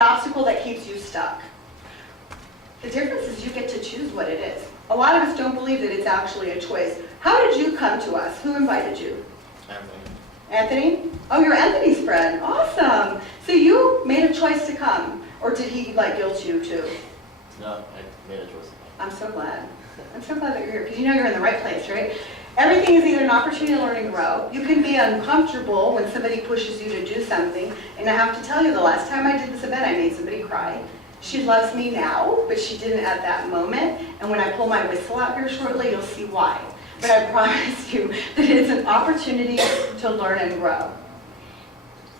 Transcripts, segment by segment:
obstacle that keeps you stuck. The difference is you get to choose what it is. A lot of us don't believe that it's actually a choice. How did you come to us? Who invited you? Anthony. Anthony? Oh, you're Anthony's friend. Awesome. So you made a choice to come, or did he guilt you too? No, I made a choice. I'm so glad. I'm so glad that you're here, because you know you're in the right place, right? Everything is either an opportunity to learn and grow. You can be uncomfortable when somebody pushes you to do something. And I have to tell you, the last time I did this event, I made somebody cry. She loves me now, but she didn't at that moment. And when I pull my whistle out here shortly, you'll see why. But I promise you that it's an opportunity to learn and grow.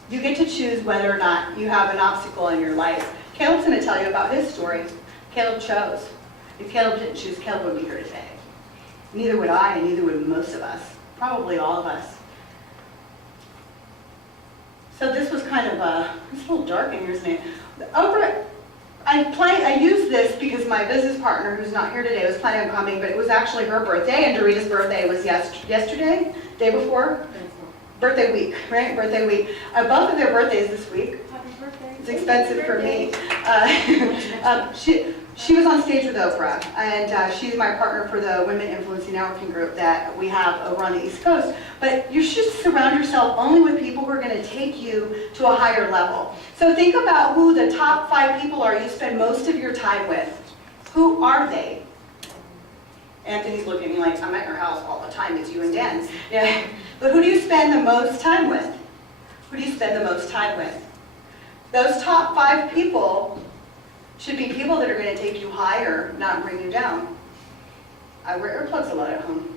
You get to choose whether or not you have an obstacle in your life. Caleb's going to tell you about his story. Caleb chose. If Caleb didn't choose, Caleb wouldn't be here today. Neither would I, and neither would most of us. Probably all of us. So this was kind of it's a little dark in here, isn't it? I used this because my business partner, who's not here today, was planning on coming, but it was actually her birthday, and Dorita's birthday was yesterday, day before? Birthday week, right? Birthday week. Both of their birthdays this week. Happy birthday. It's expensive for me. She was on stage with Oprah, and she's my partner for the Women Influencing Networking group that we have over on the East Coast. But you should surround yourself only with people who are going to take you to a higher level. So think about who the top 5 people are you spend most of your time with. Who are they? Anthony's looking at me like, I'm at your house all the time, it's you and Dan. Yeah. But who do you spend the most time with? Who do you spend the most time with? Those top 5 people should be people that are going to take you higher, not bring you down. I wear earplugs a lot at home,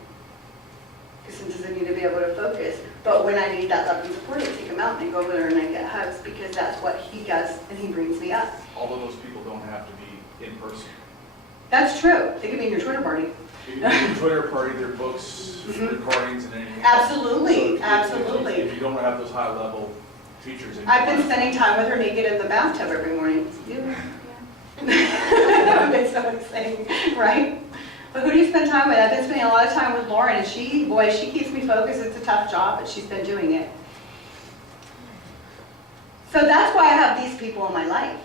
because sometimes I need to be able to focus. But when I need that love and support, I take them out and I go over there and I get hugs, because that's what he does, and he brings me up. Although those people don't have to be in person. That's true. They could be in your Twitter party. Their Twitter party, their books, recordings, and anything. Absolutely, So absolutely. If you don't have those high-level features in your I've been life. spending time with her naked in the bathtub every morning. You? It's so exciting, right? But who do you spend time with? I've been spending a lot of time with Lauren, and she keeps me focused. It's a tough job, but she's been doing it. So that's why I have these people in my life,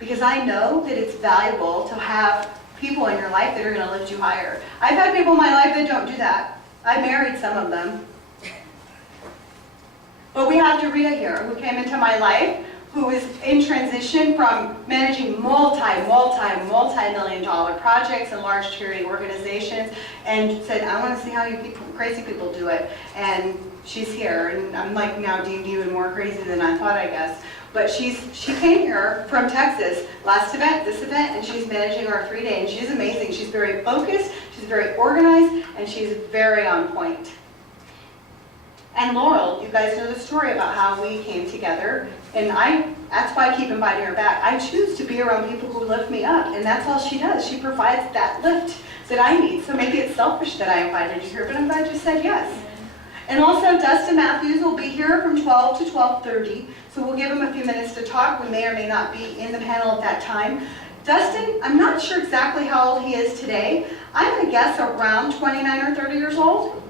because I know that it's valuable to have people in your life that are going to lift you higher. I've had people in my life that don't do that. I married some of them. But we have Dorita here, who came into my life, who is in transition from managing multi-million dollar projects and large charity organizations, and said, I want to see how you crazy people do it. And she's here, and I'm like now deemed even more crazy than I thought, I guess. But she came here from Texas, last event, this event, and she's managing our 3-day, and she's amazing. She's very focused, she's very organized, and she's very on point. And Laurel, you guys know the story about how we came together, and that's why I keep inviting her back. I choose to be around people who lift me up, and that's all she does. She provides that lift that I need. So maybe it's selfish that I invited you here, but I'm glad you said yes. And also, Dustin Matthews will be here from 12 to 12:30, so we'll give him a few minutes to talk. We may or may not be in the panel at that time. Dustin, I'm not sure exactly how old he is today. I'm going to guess around 29 or 30 years old.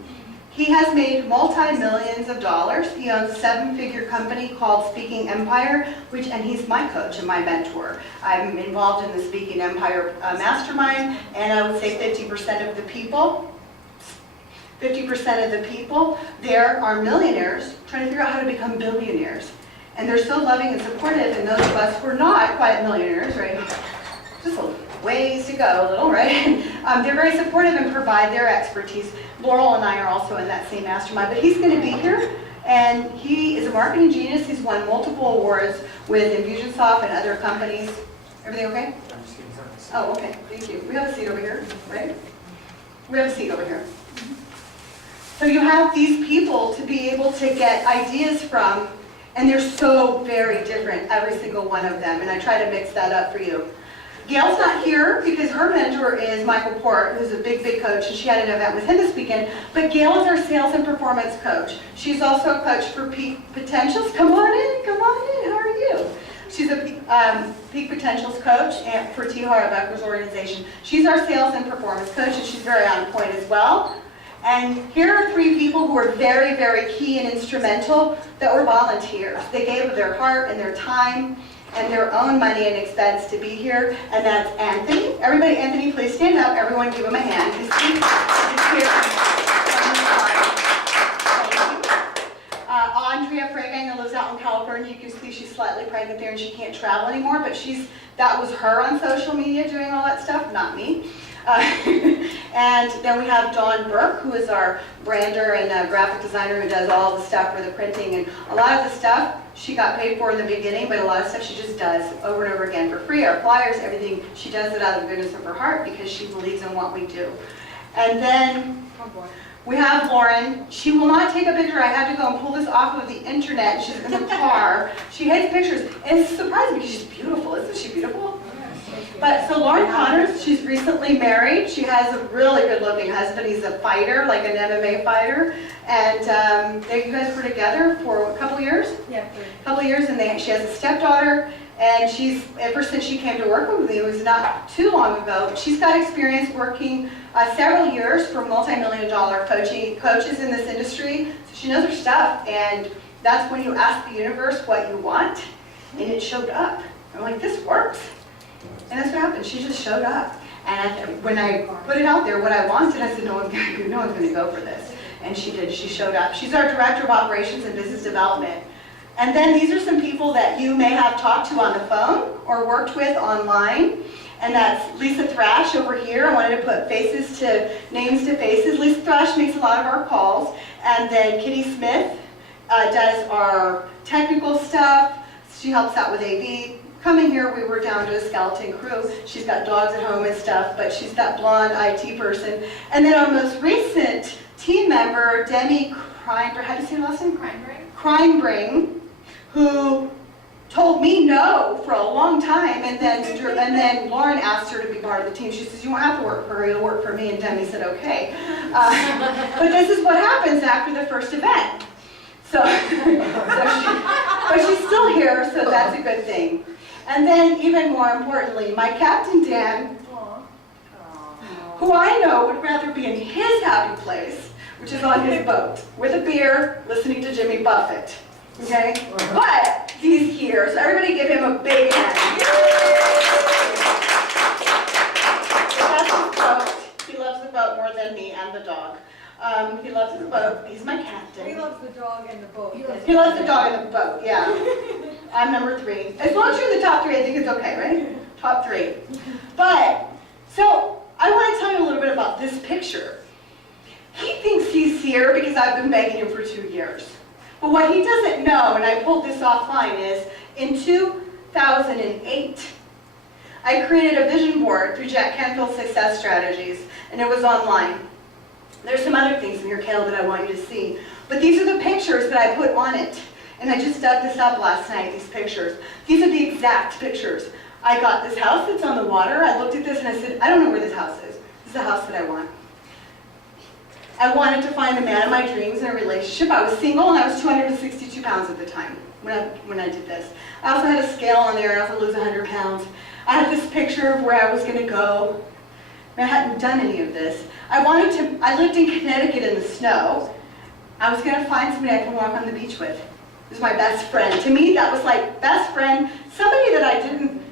He has made multi-millions of dollars. He owns a 7-figure company called Speaking Empire, and he's my coach and my mentor. I'm involved in the Speaking Empire Mastermind, and I would say 50% of the people there are millionaires trying to figure out how to become billionaires. And they're so loving and supportive, and those of us who are not quite millionaires, right? Just a ways to go, a little, right? They're very supportive and provide their expertise. Laurel and I are also in that same mastermind, but he's going to be here, and he is a marketing genius. He's won multiple awards with Infusionsoft and other companies. Everything okay? I'm just kidding. Oh, okay, thank you. We have a seat over here, right? We have a seat over here. So you have these people to be able to get ideas from, and they're so very different, every single one of them, and I try to mix that up for you. Gail's not here because her mentor is Michael Port, who's a big coach, and she had an event with him this weekend. But Gail is our sales and performance coach. She's also a coach for Peak Potentials. Come on in, how are you? She's a Peak Potentials coach for T. Harv Eker's organization. She's our sales and performance coach, and she's very on point as well. And here are 3 people who were very, very key and instrumental that were volunteers. They gave of their heart and their time. and their own money and expense to be here, and that's Anthony. Everybody, Anthony, please stand up. Everyone give him a hand. He's here. Andrea Fragang, who lives out in California, you can see she's slightly pregnant there and she can't travel anymore, but that was her on social media doing all that stuff, not me. And then we have Dawn Burke, who is our brander and graphic designer who does all the stuff for the printing, and a lot of the stuff she got paid for in the beginning, but a lot of stuff she just does over and over again for free. Our flyers, everything, she does it out of the goodness of her heart because she believes in what we do. And then we have Lauren. She will not take a picture. I had to go and pull this off of the internet. She's in the car. She hates pictures. And it's surprising because she's beautiful. Isn't she beautiful? But so Lauren Connors, she's recently married. She has a really good-looking husband. He's a fighter, like an MMA fighter. And you guys were together for a couple years? Yeah, A couple years, and she has a stepdaughter. And she's, ever since she came to work with me, it was not too long ago, but she's got experience working several years for multi-million-dollar coaches in this industry. So she knows her stuff, and that's when you ask the universe what you want, and it showed up. I'm like, this works. And that's what happened. She just showed up. And when I put it out there, what I wanted, I said, no one's going to go for this. And she did. She showed up. She's our Director of Operations and Business Development. And then these are some people that you may have talked to on the phone or worked with online. And that's Lisa Thrash over here. I wanted to put names to faces. Lisa Thrash makes a lot of our calls. And then Kitty Smith does our technical stuff. She helps out with AV. Coming here, we were down to a skeleton crew. She's got dogs at home and stuff, but she's that blonde IT person. And then our most recent team member, Demi Kreinbring, how do you say her last name? Kreinbring, who told me no for a long time, and then Lauren asked her to be part of the team. She says, you won't have to work for her, you'll work for me, and Demi said, okay. But this is what happens after the first event. But she's still here, so that's a good thing. And then, even more importantly, my Captain Dan, who I know would rather be in his happy place, which is on his boat, with a beer, listening to Jimmy Buffett. Okay? But he's here, so everybody give him a big hand. That's his boat. He loves the boat more than me and the dog. He loves the boat. He's my captain. He loves the dog and the boat. He loves the dog and the boat, yeah. I'm number 3. As long as you're in the top 3, I think it's okay, right? Top 3. But, so, I want to tell you a little bit about this picture. He thinks he's here because I've been begging him for 2 years. But what he doesn't know, and I pulled this offline, is in 2008, I created a vision board through Jack Canfield's Success Strategies, and it was online. There's some other things in here, Kale, that I want you to see. But these are the pictures that I put on it. And I just dug this up last night, these pictures. These are the exact pictures. I got this house that's on the water. I looked at this and I said, I don't know where this house is. This is the house that I want. I wanted to find the man of my dreams in a relationship. I was single and I was 262 pounds at the time when I did this. I also had a scale on there and I was going to lose 100 pounds. I had this picture of where I was going to go. I hadn't done any of this. I lived in Connecticut in the snow. I was going to find somebody I could walk on the beach with. It was my best friend. To me, that was like best friend, somebody that I didn't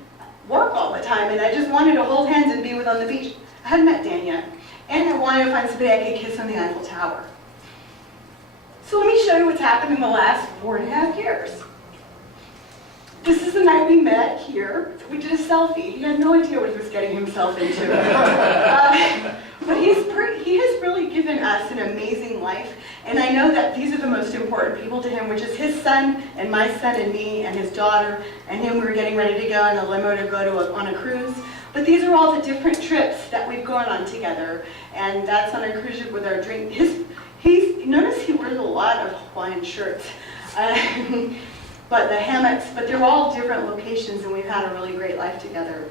work all the time, and I just wanted to hold hands and be with on the beach. I hadn't met Dan yet. And I wanted to find somebody I could kiss on the Eiffel Tower. So let me show you what's happened in the last 4.5 years. This is the night we met here. We did a selfie. He had no idea what he was getting himself into. But he has really given us an amazing life. And I know that these are the most important people to him, which is his son and my son and me and his daughter and him. We were getting ready to go in a limo to go on a cruise. But these are all the different trips that we've gone on together. And that's on a cruise ship with our drink. Notice he wears a lot of Hawaiian shirts. But the hammocks, but they're all different locations, and we've had a really great life together.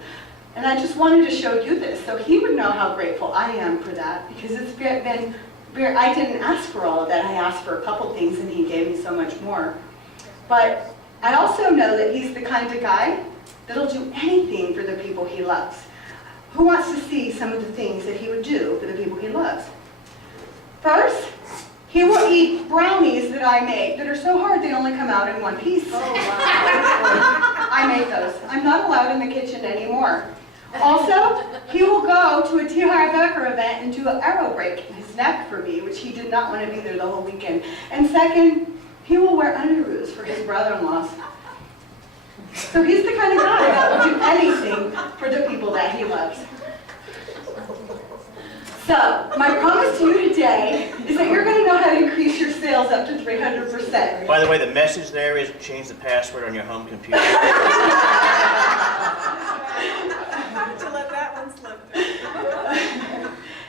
And I just wanted to show you this, so he would know how grateful I am for that, because it's been, I didn't ask for all of that. I asked for a couple things, and he gave me so much more. But I also know that he's the kind of guy that'll do anything for the people he loves. Who wants to see some of the things that he would do for the people he loves? First, he will eat brownies that I make that are so hard they only come out in one piece. Oh, wow. I made those. I'm not allowed in the kitchen anymore. Also, he will go to a T.R. Becker event and do an arrow break in his neck for me, which he did not want to be there the whole weekend. And second, he will wear underoos for his brother-in-laws. So he's the kind of guy that will do anything for the people that he loves. So, my promise to you today is that you're going to know how to increase your sales up to 300%. By the way, the message there is change the password on your home computer. To let that one slip.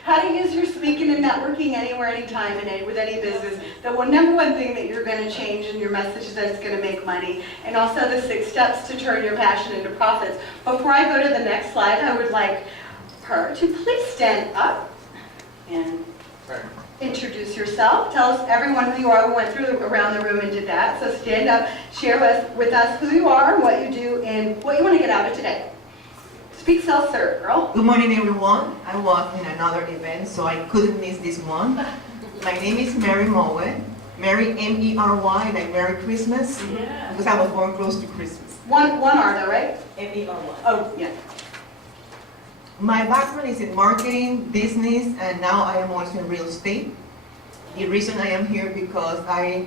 How to use your speaking and networking anywhere, anytime, and with any business. The number one thing that you're going to change in your message that's going to make money. And also the 6 steps to turn your passion into profits. Before I go to the next slide, I would like her to please stand up and introduce yourself. Tell us everyone who you are. We went through around the room and did that. So stand up, share with us who you are, what you do, and what you want to get out of today. Speak, sell, serve, girl. Good morning, everyone. I was in another event, so I couldn't miss this one. My name is Mary Mowen. Mary, M-E-R-Y, like Merry Christmas, because I was born close to Christmas. One R though, right? M-E-R-Y. Oh, yeah. My background is in marketing, business, and now I am also in real estate. The reason I am here because I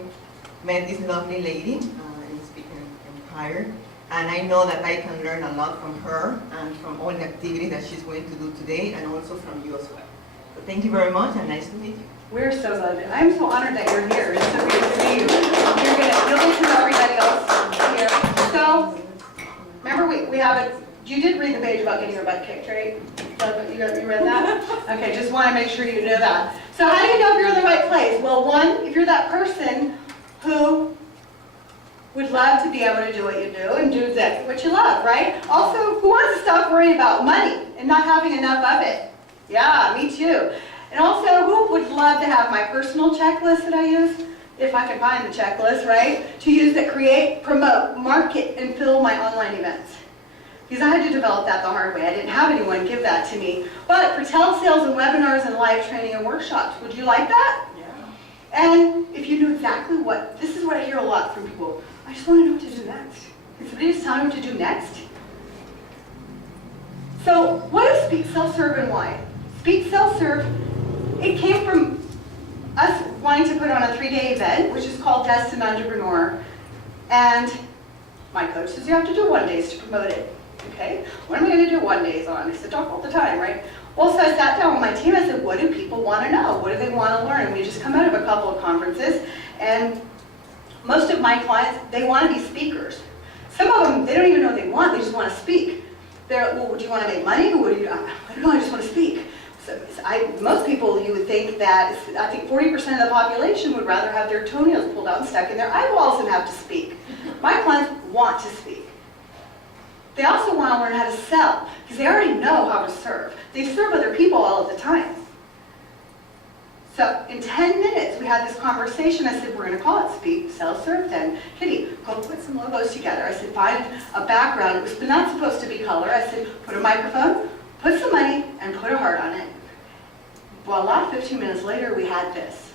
met this lovely lady in Speaking Empire, and I know that I can learn a lot from her and from all the activities that she's going to do today, and also from you as well. So thank you very much, and nice to meet you. We're so glad. I'm so honored that you're here. It's so great to see you. You'll get to know everybody else here. So, remember we have a. You did read the page about getting your butt kicked, right? You read that? Okay, just want to make sure you know that. So how do you know if you're in the right place? Well, one, if you're that person who would love to be able to do what you do and do exactly what you love, right? Also, who wants to stop worrying about money and not having enough of it? Yeah, me too. And also, who would love to have my personal checklist that I use? If I can find the checklist, right? To use that create, promote, market, and fill my online events. Because I had to develop that the hard way. I didn't have anyone give that to me. But for telesales and webinars and live training and workshops, would you like that? Yeah. And if you knew exactly what, this is what I hear a lot from people. I just want to know what to do next. Can somebody just tell me what to do next? So what is Speak, Sell, Serve, and why? Speak, Sell, Serve, it came from us wanting to put on a 3-day event, which is called Destined Entrepreneur. And my coach says you have to do 1 days to promote it. Okay, what am I going to do 1 days on? I said, talk all the time, right? Well, so I sat down with my team. I said, what do people want to know? What do they want to learn? And we just come out of a couple of conferences, and most of my clients, they want to be speakers. Some of them, they don't even know what they want. They just want to speak. They're, well, do you want to make money? What do you? I don't know. I just want to speak. So most people, you would think that, I think 40% of the population would rather have their toenails pulled out and stuck in their eyeballs than have to speak. My clients want to speak. They also want to learn how to sell, because they already know how to serve. They serve other people all of the time. So in 10 minutes, we had this conversation. I said, we're going to call it Speak, Sell, Serve then. Kitty, go put some logos together. I said, find a background. It was not supposed to be color. I said, put a microphone, put some money, and put a heart on it. Voila, 15 minutes later, we had this.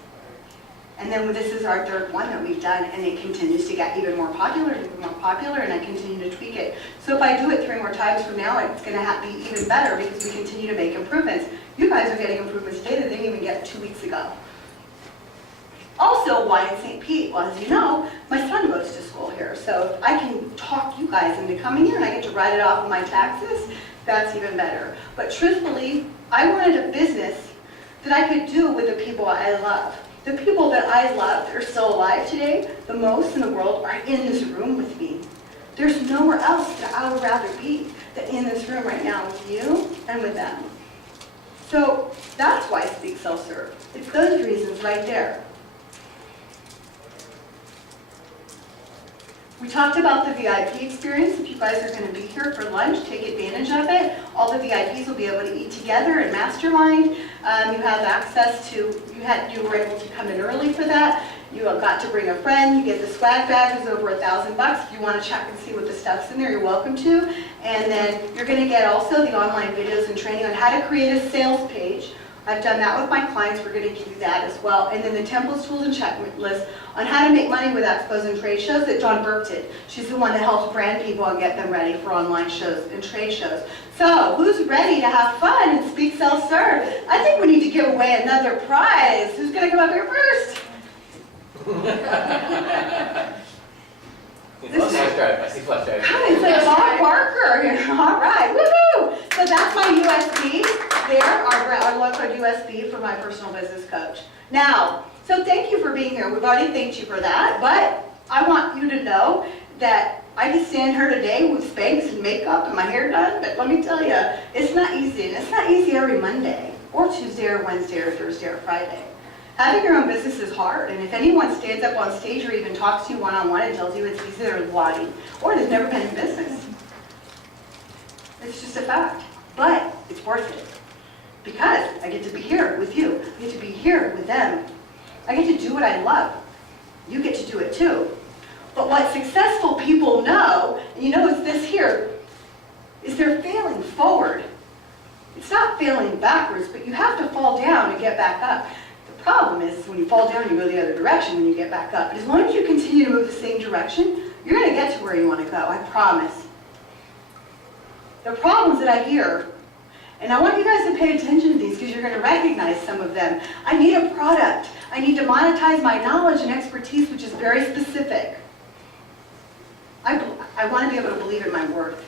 And then this is our 3rd one that we've done, and it continues to get even more popular, and I continue to tweak it. So if I do it 3 more times from now, it's going to be even better because we continue to make improvements. You guys are getting improvements today that they didn't even get 2 weeks ago. Also, why in St. Pete? Well, as you know, my son goes to school here, so if I can talk you guys into coming here and I get to write it off of my taxes, that's even better. But truthfully, I wanted a business that I could do with the people I love. The people that I love that are still alive today, the most in the world, are in this room with me. There's nowhere else that I would rather be than in this room right now with you and with them. So that's why Speak, Sell, Serve. It's those reasons right there. We talked about the VIP experience. If you guys are going to be here for lunch, take advantage of it. All the VIPs will be able to eat together and mastermind. You have access to, you were able to come in early for that. You got to bring a friend. You get the swag bag, it's over $1,000. If you want to check and see what the stuff's in there, you're welcome to. And then you're going to get also the online videos and training on how to create a sales page I've done that with my clients, we're gonna do that as well. And then the templates, tools, and checklist on how to make money with expos and trade shows that Dawn Burke did. She's the one that helps brand people and get them ready for online shows and trade shows. So, who's ready to have fun and speak self-serve? I think we need to give away another prize. Who's gonna come up here first? Flash drive. I see flash drive. It's like Bob Barker here. All right, woohoo! So that's my USB there, our local USB for my personal business coach. Now, so thank you for being here. We've already thanked you for that, but I want you to know that I just stand here today with Spanx and makeup and my hair done, but let me tell you, it's not easy. And it's not easy every Monday or Tuesday or Wednesday or Thursday or Friday. Having your own business is hard, and if anyone stands up on stage or even talks to you one-on-one and tells you it's easy, they're lying, or they've never been in business. It's just a fact, but it's worth it, because I get to be here with you, I get to be here with them, I get to do what I love. You get to do it too. But what successful people know, and you know it's this here, is they're failing forward. It's not failing backwards, but you have to fall down and get back up. The problem is when you fall down, you go the other direction when you get back up. But as long as you continue to move the same direction, you're going to get to where you want to go, I promise. The problems that I hear, and I want you guys to pay attention to these because you're going to recognize some of them. I need a product. I need to monetize my knowledge and expertise, which is very specific. I want to be able to believe in my worth.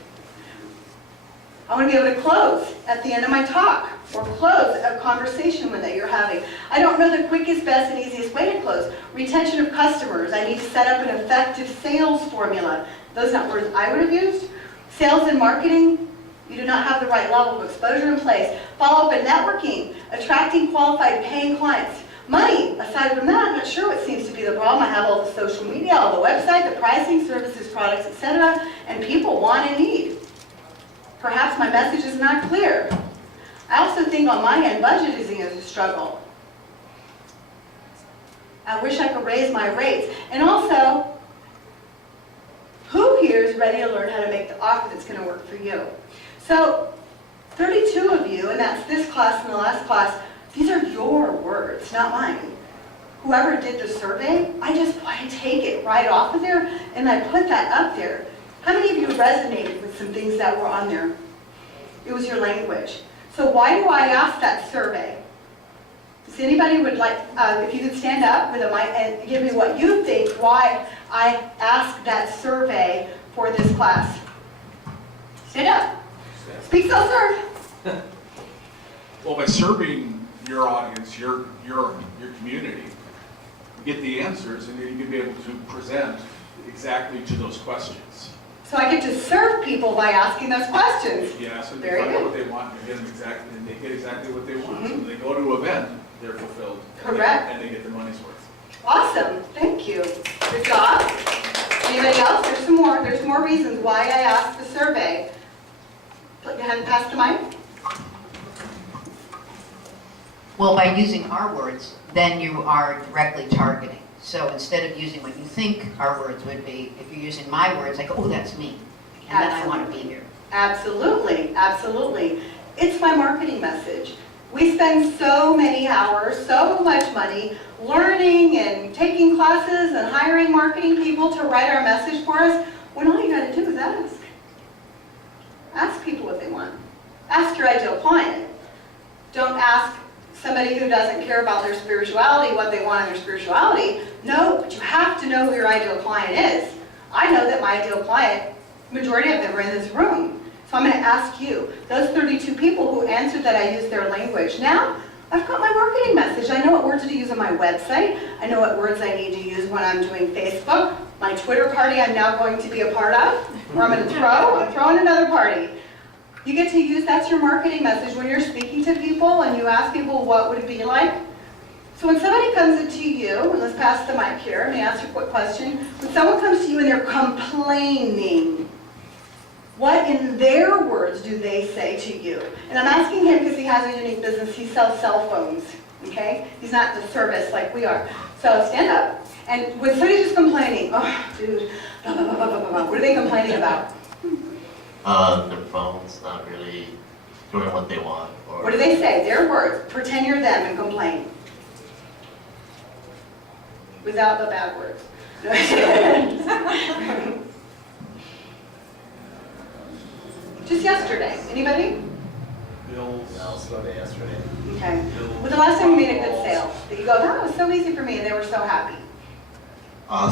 I want to be able to close at the end of my talk or close a conversation that you're having. I don't know the quickest, best, and easiest way to close. Retention of customers. I need to set up an effective sales formula. Those are not words I would have used. Sales and marketing. You do not have the right level of exposure in place. Follow-up and networking. Attracting qualified paying clients. Money. Aside from that, I'm not sure what seems to be the problem. I have all the social media, all the website, the pricing, services, products, etc. And people want and need. Perhaps my message is not clear. I also think on my end, budgeting is a struggle. I wish I could raise my rates. And also, who here is ready to learn how to make the offer that's going to work for you? So, 32 of you, and that's this class and the last class, these are your words, not mine. Whoever did the survey, I take it right off of there and I put that up there. How many of you resonated with some things that were on there? It was your language. So why do I ask that survey? Does anybody would like, if you could stand up with a mic and give me what you think, why I asked that survey for this class? Stand up. Speak self-serve. Well, by serving your audience, your community, you get the answers, and then you can be able to present exactly to those questions. So I get to serve people by asking those questions. Yeah, so they Very find out good. what they want, and they get exactly what they want. So when they go to an event, they're fulfilled. Correct. And they get their money's worth. Awesome, thank you. Good job. Anybody else? There's some more. There's more reasons why I asked the survey. Put your hand past the mic. Well, by using our words, then you are directly targeting. So instead of using what you think our words would be, if you're using my words, like, oh, that's me. And then I want to be here. Absolutely, absolutely. It's my marketing message. We spend so many hours, so much money, learning and taking classes and hiring marketing people to write our message for us, when all you got to do is ask. Ask people what they want. Ask your ideal client. Don't ask somebody who doesn't care about their spirituality what they want in their spirituality. No, but you have to know who your ideal client is. I know that my ideal client, majority of them are in this room. So I'm going to ask you, those 32 people who answered that I used their language. Now, I've got my marketing message. I know what words to use on my website. I know what words I need to use when I'm doing Facebook. My Twitter party I'm now going to be a part of, where I'm going to I'm throwing another party. You get to use, that's your marketing message when you're speaking to people and you ask people what would it be like. So when somebody comes into you, and let's pass the mic here, let me ask you a quick question. When someone comes to you and they're complaining, what in their words do they say to you? And I'm asking him because he has a unique business. He sells cell phones, okay? He's not the service like we are. So stand up. And when somebody's just complaining, oh, dude, blah, blah, blah, blah, blah, blah, what are they complaining about? The phone's not really doing what they want, or What do they say? Their words. Pretend you're them and complain. Without the bad words. Just yesterday. Anybody? no, slow day yesterday. Okay. Well, the last time you made a good sale, that you go, that was so easy for me, and they were so happy.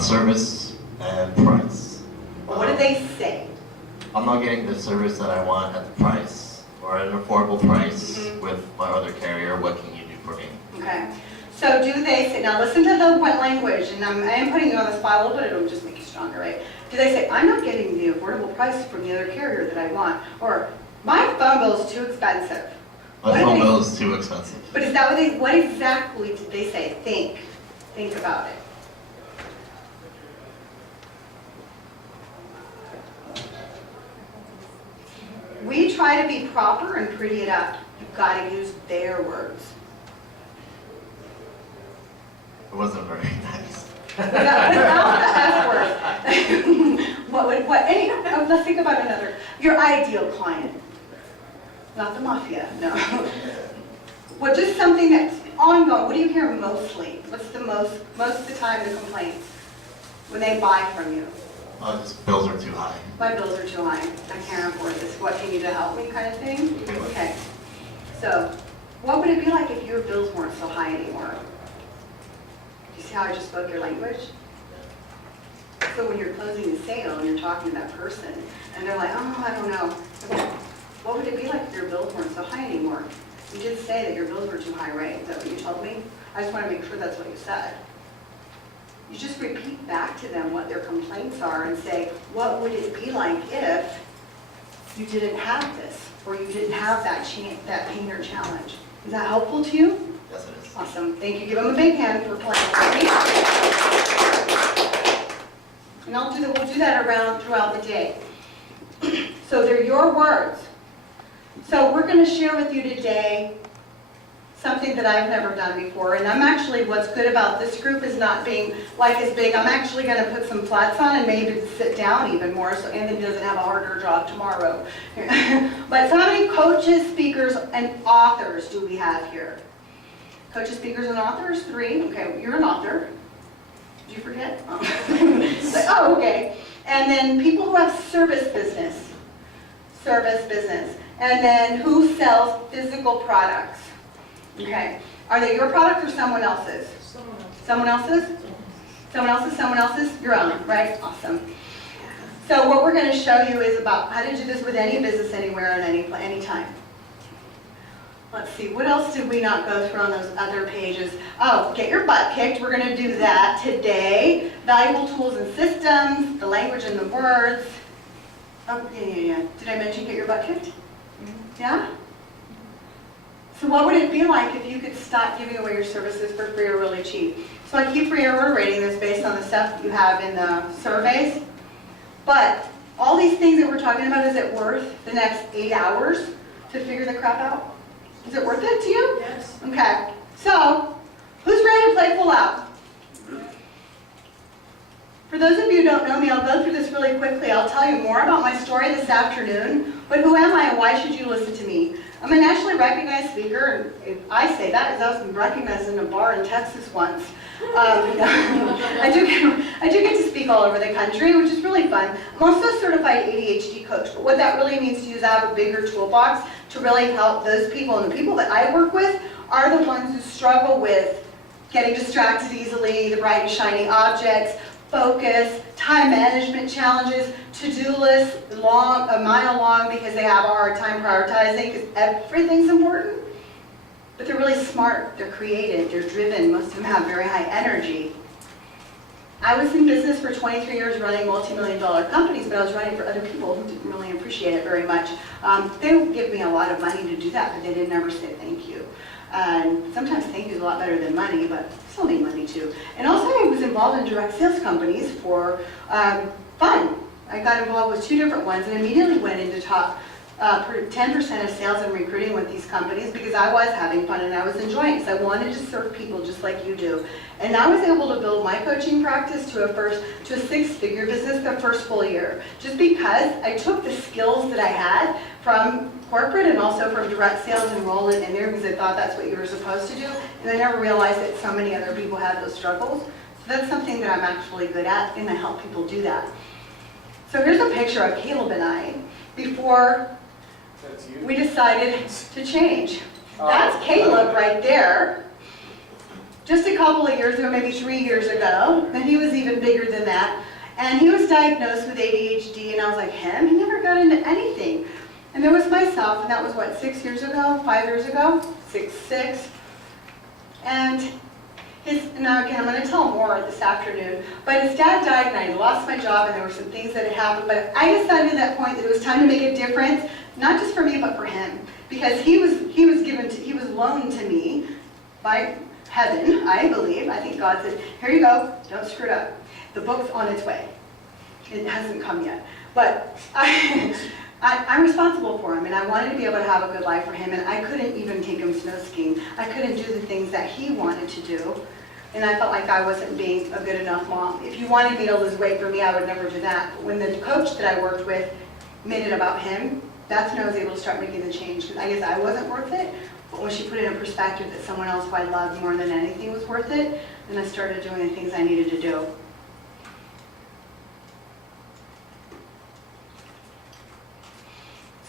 Service and price. What did they say? I'm not getting the service that I want at the price, or at an affordable price with my other carrier. What can you do for me? Okay. So do they say, now listen to the what language, and I am putting you on the spot a little bit, it'll just make you stronger, right? Do they say, I'm not getting the affordable price from the other carrier that I want, or my phone bill is too expensive? My What do phone they- bill is too expensive. But is that what exactly did they say? Think about it. We try to be proper and pretty it up. You've got to use their words. It wasn't very nice. Without the F word. Let's think about another. Your ideal client. Not the mafia, no. What, just something that's ongoing. What do you hear mostly? What's the most of the time the complaints when they buy from you? Just bills are too high. My bills are too high. I can't afford this. What can you do to help me kind of thing? Okay. So what would it be like if your bills weren't so high anymore? Do you see how I just spoke your language? So when you're closing the sale and you're talking to that person and they're like, oh, I don't know. What would it be like if your bills weren't so high anymore? You did say that your bills were too high, right? Is that what you told me? I just want to make sure that's what you said. You just repeat back to them what their complaints are and say, what would it be like if you didn't have this, or you didn't have that pain or challenge? Is that helpful to you? Yes, it is. Awesome. Thank you. Give them a big hand for playing with me. And we'll do that around throughout the day. So they're your words. So we're going to share with you today something that I've never done before. And I'm actually, what's good about this group is not being like as big. I'm actually going to put some flats on and maybe sit down even more so Anthony doesn't have a harder job tomorrow. But so how many coaches, speakers, and authors do we have here? Coaches, speakers, and authors? 3. Okay, you're an author. Did you forget? Oh, okay. And then people who have service business. And then who sells physical products? Okay. Are they your product or someone else's? Someone else's. Someone else's? Your own, right? Awesome. So what we're going to show you is about how to do this with any business, anywhere, and any time. Let's see, what else did we not go through on those other pages? Oh, get your butt kicked. We're going to do that today. Valuable tools and systems, the language and the words. Oh, yeah. Did I mention get your butt kicked? Yeah? So what would it be like if you could stop giving away your services for free or really cheap? So I keep reiterating this based on the stuff you have in the surveys. But all these things that we're talking about, is it worth the next 8 hours to figure the crap out? Is it worth it to you? Yes. Okay. So, who's ready to play full out? For those of you who don't know me, I'll go through this really quickly. I'll tell you more about my story this afternoon. But who am I and why should you listen to me? I'm a nationally recognized speaker, and if I say that because I was recognized in a bar in Texas once. I do get to speak all over the country, which is really fun. I'm also a certified ADHD coach, but what that really means to you is I have a bigger toolbox to really help those people, and the people that I work with are the ones who struggle with getting distracted easily, the bright and shiny objects, focus, time management challenges, to-do lists a mile long because they have a hard time prioritizing because everything's important. But they're really smart, they're creative, they're driven, most of them have very high energy. I was in business for 23 years running multi-million-dollar companies, but I was running for other people who didn't really appreciate it very much. They would give me a lot of money to do that, but they didn't ever say thank you. And sometimes thank you is a lot better than money, but still need money too. And also I was involved in direct sales companies for fun. I got involved with 2 different ones and immediately went into top 10% of sales and recruiting with these companies because I was having fun and I was enjoying it. So I wanted to serve people just like you do. And I was able to build my coaching practice to a six-figure business the first full year. Just because I took the skills that I had from corporate and also from direct sales and rolled it in there because I thought that's what you were supposed to do. And I never realized that so many other people had those struggles. So that's something that I'm actually good at, and I help people do that. So here's a picture of Caleb and I before That's you? we decided to change. That's Caleb right there. Just a couple of years ago, maybe 3 years ago, and he was even bigger than that. And he was diagnosed with ADHD, and I was like, him? He never got into anything. And there was myself, and that was what, 6 years ago, 5 years ago? Six. And now again, I'm going to tell more this afternoon, but his dad died and I lost my job and there were some things that had happened, but I decided at that point that it was time to make a difference, not just for me, but for him. Because he was loaned to me by heaven, I believe. I think God said, here you go, don't screw it up. The book's on its way. It hasn't come yet. But I'm responsible for him, and I wanted to be able to have a good life for him, and I couldn't even take him snow skiing. I couldn't do the things that he wanted to do, and I felt like I wasn't being a good enough mom. If you wanted me to lose weight for me, I would never do that. But when the coach that I worked with made it about him, that's when I was able to start making the change, because I guess I wasn't worth it, but when she put it in perspective that someone else who I loved more than anything was worth it, then I started doing the things I needed to do.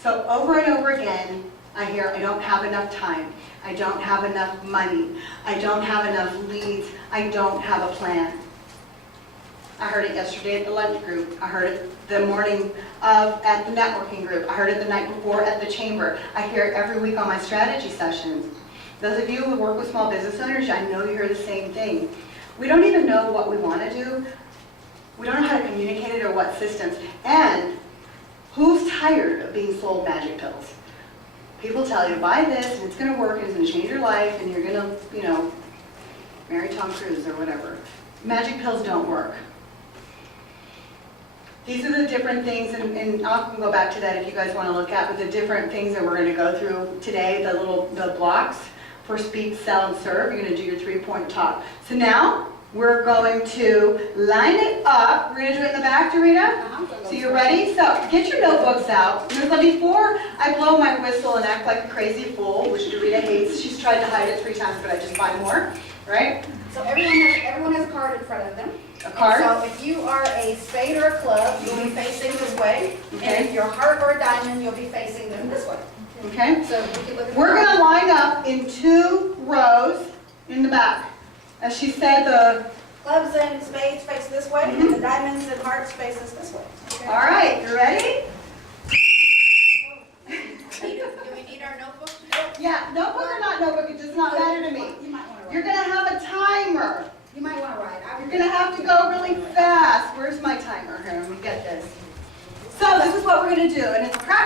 So over and over again, I hear, I don't have enough time. I don't have enough money. I don't have enough leads. I don't have a plan. I heard it yesterday at the lunch group. I heard it the morning at the networking group. I heard it the night before at the chamber. I hear it every week on my strategy sessions. Those of you who work with small business owners, I know you hear the same thing. We don't even know what we want to do. We don't know how to communicate it or what systems. And who's tired of being sold magic pills? People tell you, buy this, and it's going to work, and it's going to change your life, and you're going to, marry Tom Cruise or whatever. Magic pills don't work. These are the different things, and I'll go back to that if you guys want to look at, but the different things that we're going to go through today, the blocks for speak, sell, and serve. You're going to do your 3-point talk. So now, we're going to line it up. We're going to do it in the back, Dorita? So you're ready? So get your notebooks out. But before I blow my whistle and act like a crazy fool, which Dorita hates, she's tried to hide it 3 times, but I just buy more, right? So everyone has a card in front of them. A card? And so if you are a spade or a club, you'll be facing this way. Okay. And if you're a heart or a diamond, you'll be facing them this way. Okay? So we can look at We're going to line up in 2 rows in the back. As she said, the... clubs and spades face this way, and the diamonds and hearts faces this way. Okay? All right, you ready? Do we need our notebook? Yeah, notebook or not notebook, it does not matter to me. You might want to write. You're going to have a timer. You might want to write. You're going to have to go really fast. Where's my timer? Here, let me get this. So this is what we're going to do, and it's practice.